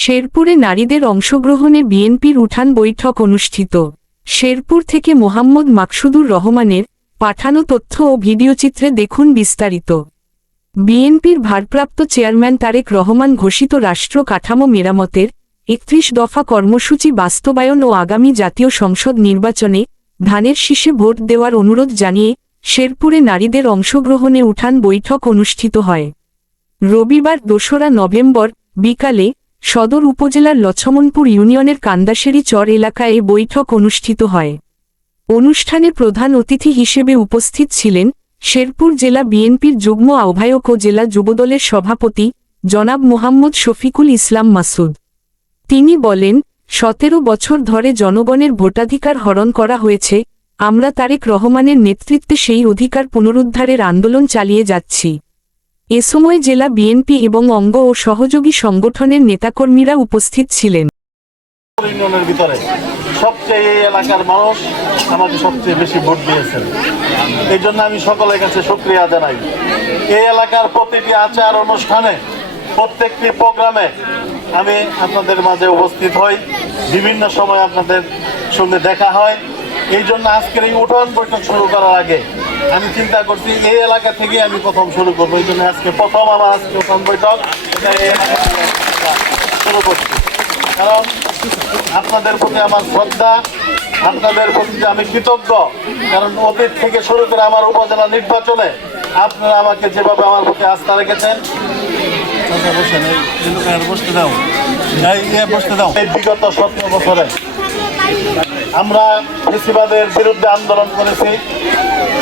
শেরপুরে নারীদের অংশগ্রহণে বিএনপির উঠান বৈঠক অনুষ্ঠিত। শেরপুর থেকে মোহাম্মদ মাকসুদুর রহমানের পাঠানো তথ্য ও ভিডিওচিত্রে দেখুন বিস্তারিত। বিএনপির ভারপ্রাপ্ত চেয়ারম্যান তারেক রহমান ঘোষিত রাষ্ট্র কাঠামো মেরামতের একত্রিশ দফা কর্মসূচি বাস্তবায়ন ও আগামী জাতীয় সংসদ নির্বাচনে ধানের শীষে ভোট দেওয়ার অনুরোধ জানিয়ে শেরপুরে নারীদের অংশগ্রহণে উঠান বৈঠক অনুষ্ঠিত হয়। রবিবার দোসরা নভেম্বর বিকালে সদর উপজেলার লছমনপুর ইউনিয়নের কান্দাসেরি চর এলাকায় বৈঠক অনুষ্ঠিত হয়। অনুষ্ঠানে প্রধান অতিথি হিসেবে উপস্থিত ছিলেন শেরপুর জেলা বিএনপির যুগ্ম আহ্বায়ক ও জেলা যুবদলের সভাপতি জনাব মোহাম্মদ শফিকুল ইসলাম মাসুদ। তিনি বলেন, সতেরো বছর ধরে জনগণের ভোটাধিকার হরণ করা হয়েছে, আমরা তারেক রহমানের নেতৃত্বে সেই অধিকার পুনরুদ্ধারের আন্দোলন চালিয়ে যাচ্ছি। এ সময় জেলা বিএনপি এবং অঙ্গ ও সহযোগী সংগঠনের নেতাকর্মীরা উপস্থিত ছিলেন। ভিতরে সবচেয়ে এই এলাকার মানুষ আমাকে সবচেয়ে বেশি ভোট দিয়েছেন। এই জন্য আমি সকলের কাছে শুক্রিয়া জানাই। এই এলাকার প্রতিটি আচার অনুষ্ঠানে, প্রত্যেকটি প্রোগ্রামে আমি আপনাদের মাঝে উপস্থিত হই। বিভিন্ন সময় আপনাদের সঙ্গে দেখা হয়। এই জন্য আজকের এই উঠোন বৈঠক শুরু করার আগে আমি চিন্তা করছি এই এলাকা থেকে আমি প্রথম শুরু করব। এই জন্য আজকে প্রথম আমার আজকে প্রথম বৈঠক। শুরু করছি। কারণ আপনাদের প্রতি আমার শ্রদ্ধা আপনাদের প্রতি যে আমি কৃতজ্ঞ কারণ অতীত থেকে শুরু করে আমার উপজেলা নির্বাচনে আপনারা আমাকে যেভাবে আমার প্রতি আস্থা রেখেছেন। বসতে দাও। বসতে দাও। এই বিগত সতেরো বছরে আমরা ফেসিবাদের বিরুদ্ধে আন্দোলন করেছি,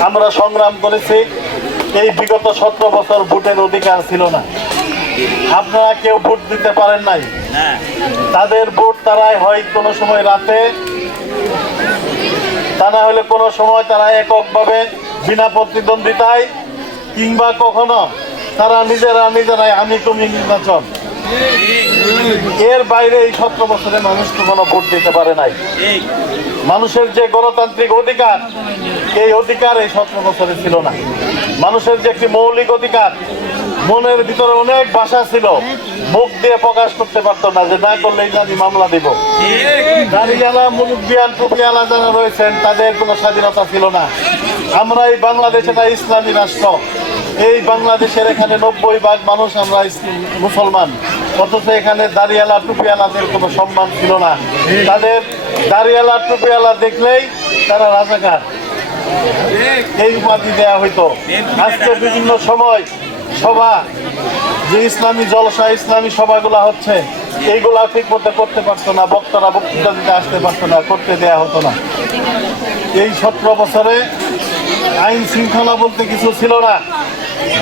আমরা সংগ্রাম করেছি, এই বিগত সতেরো বছর ভোটের অধিকার ছিল না। আপনারা কেউ ভোট দিতে পারেন নাই। তাদের ভোট তারাই হয় কোনো সময় রাতে, তা না হলে কোনো সময় তারা এককভাবে বিনা প্রতিদ্বন্দ্বিতায় কিংবা কখনো তারা নিজেরা নিজেরাই আমি তুমি নির্বাচন। এর বাইরে এই সতেরো বছরে মানুষ তো কোনো ভোট দিতে পারে নাই। মানুষের যে গণতান্ত্রিক অধিকার, এই অধিকার এই সতেরো বছরে ছিল না। মানুষের যে একটি মৌলিক অধিকার, মনের ভিতরে অনেক ভাষা ছিল। মুখ দিয়ে প্রকাশ করতে পারতো না যে না করলে আমি মামলা দিব। দাঁড়িয়ালা মুরব্বিয়ান টুপিয়ালা যারা রয়েছেন, তাদের কোনো স্বাধীনতা ছিল না। আমরা এই বাংলাদেশ এটা ইসলামী রাষ্ট্র। এই বাংলাদেশের এখানে নব্বই ভাগ মানুষ আমরা মুসলমান। অথচ এখানে দাঁড়িয়ালা টুপিয়ালাদের কোনো সম্মান ছিল না। তাদের দাঁড়িয়ালা টুপিয়ালা দেখলেই তারা রাজাকার। এই উপাধি দেয়া হইতো। আজকে বিভিন্ন সময় সভা, যে ইসলামী জলসা, ইসলামী সভাগুলা হচ্ছে, এইগুলা ঠিক মতো করতে পারতো না, বক্তারা বক্তৃতা দিতে আসতে পারতো না, করতে দেয়া হতো না। এই সতেরো বছরে আইন শৃঙ্খলা বলতে কিছু ছিল না।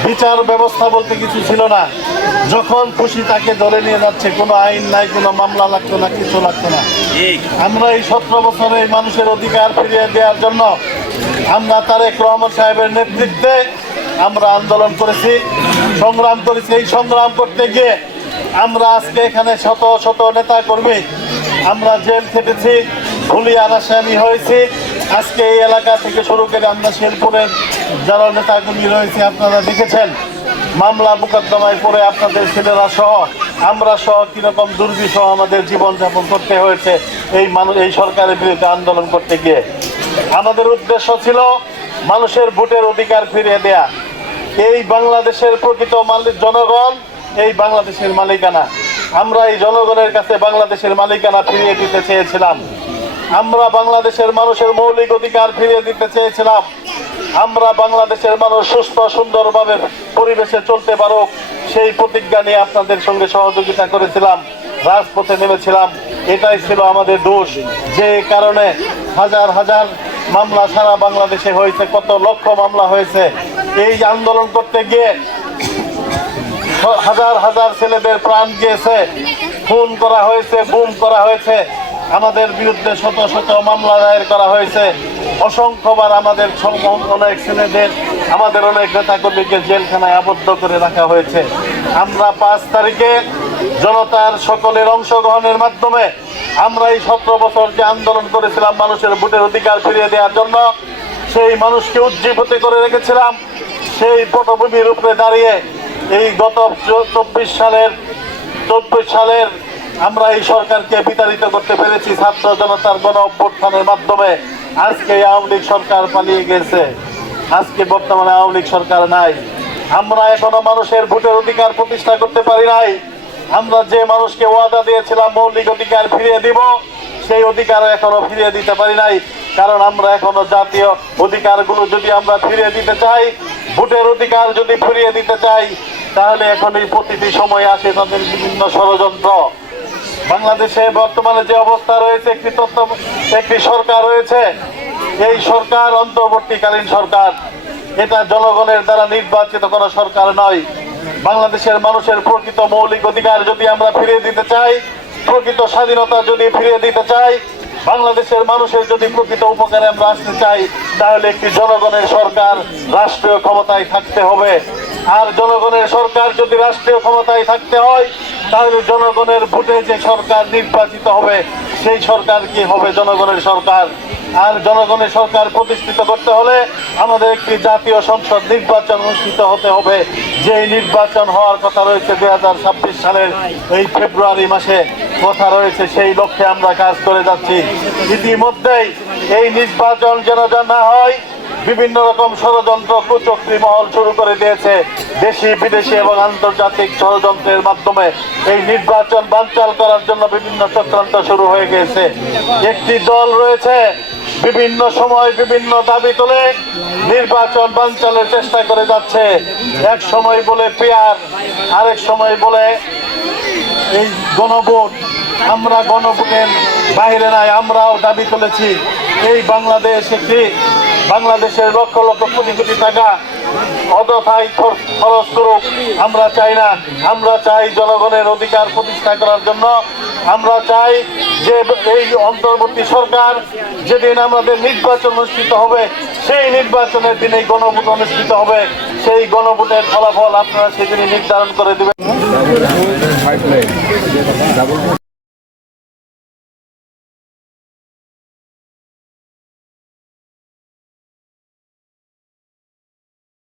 বিচার ব্যবস্থা বলতে কিছু ছিল না। যখন খুশি তাকে ধরে নিয়ে যাচ্ছে, কোনো আইন নাই, কোনো মামলা লাগতো না, কিছু লাগতো না। আমরা এই সতেরো বছরে এই মানুষের অধিকার ফিরিয়ে দেওয়ার জন্য আমরা তারেক রহমান সাহেবের নেতৃত্বে আমরা আন্দোলন করেছি, সংগ্রাম করেছি। এই সংগ্রাম করতে গিয়ে আমরা আজকে এখানে শত শত নেতা কর্মী আমরা জেল খেটেছি, হুলিয়ার আসামি হয়েছি। আজকে এই এলাকা থেকে শুরু করে আমরা শেরপুরের যারা নেতাকর্মী রয়েছে আপনারা দেখেছেন। মামলা মোকদ্দমায় পড়ে আপনাদের ছেলেরা সহ, আমরা সহ কীরকম দুর্বিষহ আমাদের জীবনযাপন করতে হয়েছে, এই মানুষ এই সরকারের বিরুদ্ধে আন্দোলন করতে গিয়ে। আমাদের উদ্দেশ্য ছিল মানুষের ভোটের অধিকার ফিরিয়ে দেয়া। এই বাংলাদেশের প্রকৃত মালিক জনগণ, এই বাংলাদেশের মালিকানা। আমরা এই জনগণের কাছে বাংলাদেশের মালিকানা ফিরিয়ে দিতে চেয়েছিলাম। আমরা বাংলাদেশের মানুষের মৌলিক অধিকার ফিরিয়ে দিতে চেয়েছিলাম। আমরা বাংলাদেশের মানুষ সুস্থ, সুন্দরভাবে পরিবেশে চলতে পারুক, সেই প্রতিজ্ঞা নিয়ে আপনাদের সঙ্গে সহযোগিতা করেছিলাম, রাজপথে নেমেছিলাম, এটাই ছিল আমাদের দোষ। যে কারণে হাজার হাজার মামলা সারা বাংলাদেশে হয়েছে, কত লক্ষ মামলা হয়েছে। এই আন্দোলন করতে গিয়ে হাজার হাজার ছেলেদের প্রাণ গিয়েছে, খুন করা হয়েছে, গুম করা হয়েছে, আমাদের বিরুদ্ধে শত শত মামলা দায়ের করা হয়েছে। অসংখ্যবার আমাদের অনেক ছেলেদের আমাদের অনেক নেতাকর্মীকে জেলখানায় আবদ্ধ করে রাখা হয়েছে। আমরা পাঁচ তারিখে জনতার সকলের অংশগ্রহণের মাধ্যমে আমরা এই সতেরো বছর যে আন্দোলন করেছিলাম মানুষের ভোটের অধিকার ফিরিয়ে দেওয়ার জন্য। সেই মানুষকে উজ্জীবিত করে রেখেছিলাম। সেই পটভূমির উপরে দাঁড়িয়ে এই গত চব্বিশ সালের চব্বিশ সালের আমরা এই সরকারকে বিতাড়িত করতে পেরেছি ছাত্র জনতার গণ অভ্যুত্থানের মাধ্যমে। আজকে আওয়ামী লীগ সরকার পালিয়ে গেছে। আজকে বর্তমানে আওয়ামী লীগ সরকার নাই। আমরা এখনও মানুষের ভোটের অধিকার প্রতিষ্ঠা করতে পারি নাই। আমরা যে মানুষকে ওয়াদা দিয়েছিলাম মৌলিক অধিকার ফিরিয়ে দিব, সেই অধিকার এখনও ফিরিয়ে দিতে পারি নাই। কারণ আমরা এখনও জাতীয় অধিকারগুলো যদি আমরা ফিরিয়ে দিতে চাই, ভোটের অধিকার যদি ফিরিয়ে দিতে চাই, তাহলে এখন এই প্রতিটি সময় আসে তাদের বিভিন্ন ষড়যন্ত্র। বাংলাদেশে বর্তমানে যে অবস্থা রয়েছে, একটি তত্ত্ব একটি সরকার রয়েছে, এই সরকার অন্তর্বর্তীকালীন সরকার। এটা জনগণের দ্বারা নির্বাচিত কোনো সরকার নয়। বাংলাদেশের মানুষের প্রকৃত মৌলিক অধিকার যদি আমরা ফিরিয়ে দিতে চাই, প্রকৃত স্বাধীনতা যদি ফিরিয়ে দিতে চাই, বাংলাদেশের মানুষের যদি প্রকৃত উপকারে আমরা আসতে চাই, তাহলে একটি জনগণের সরকার রাষ্ট্রীয় ক্ষমতায় থাকতে হবে। আর জনগণের সরকার যদি রাষ্ট্রীয় ক্ষমতায় থাকতে হয়, তাহলে জনগণের ভোটে যে সরকার নির্বাচিত হবে, সেই সরকার কি হবে জনগণের সরকার? আর জনগণের সরকার প্রতিষ্ঠিত করতে হলে আমাদের একটি জাতীয় সংসদ নির্বাচন অনুষ্ঠিত হতে হবে। যে নির্বাচন হওয়ার কথা রয়েছে দুই হাজার ছাব্বিশ সালের এই ফেব্রুয়ারি মাসে, কথা রয়েছে সেই লক্ষ্যে আমরা কাজ করে যাচ্ছি। ইতিমধ্যেই এই নির্বাচন যেন যেন না হয় বিভিন্ন রকম ষড়যন্ত্র, কুচক্রি মহল শুরু করে দিয়েছে দেশি, বিদেশি এবং আন্তর্জাতিক ষড়যন্ত্রের মাধ্যমে। এই নির্বাচন বানচাল করার জন্য বিভিন্ন চক্রান্ত শুরু হয়ে গেছে। একটি দল রয়েছে, বিভিন্ন সময় বিভিন্ন দাবি তুলে নির্বাচন বানচালের চেষ্টা করে যাচ্ছে। এক সময় বলে পেয়ার আরেক সময় বলে এই গণভোট। আমরা গণভোটের বাইরে নাই, আমরাও দাবি তুলেছি। এই বাংলাদেশ একটি বাংলাদেশের লক্ষ লক্ষ কোটি কোটি টাকা অযথাই খর- খরচ করুক। আমরা চাই না। আমরা চাই জনগণের অধিকার প্রতিষ্ঠা করার জন্য। আমরা চাই যে এই অন্তর্বর্তী সরকার যেদিন আমাদের নির্বাচন অনুষ্ঠিত হবে, সেই নির্বাচনের দিনে গণভোট অনুষ্ঠিত হবে। সেই গণভোটের ফলাফল আপনারা সেদিনই নির্ধারণ করে দেবেন।